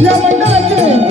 Yeah, my God,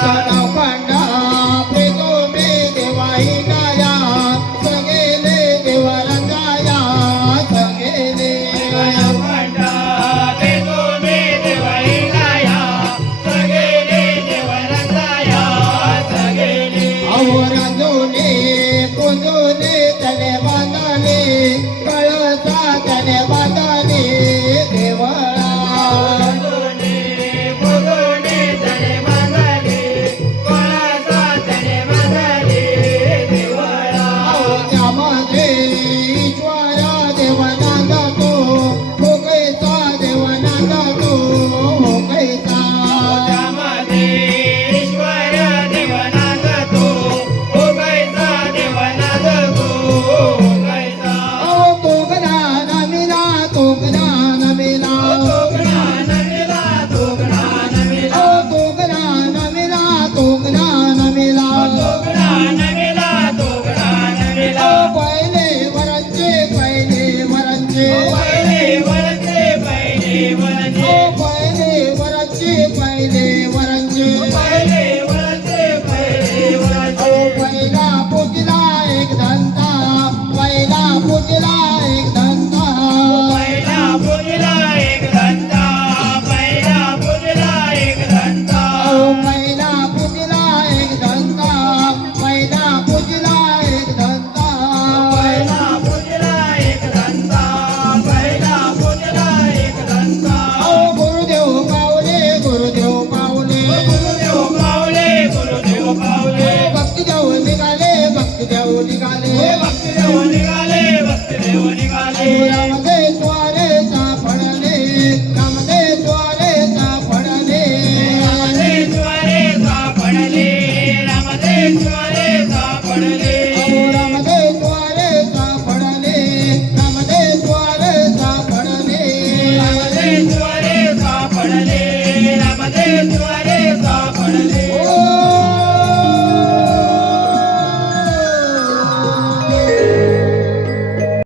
canal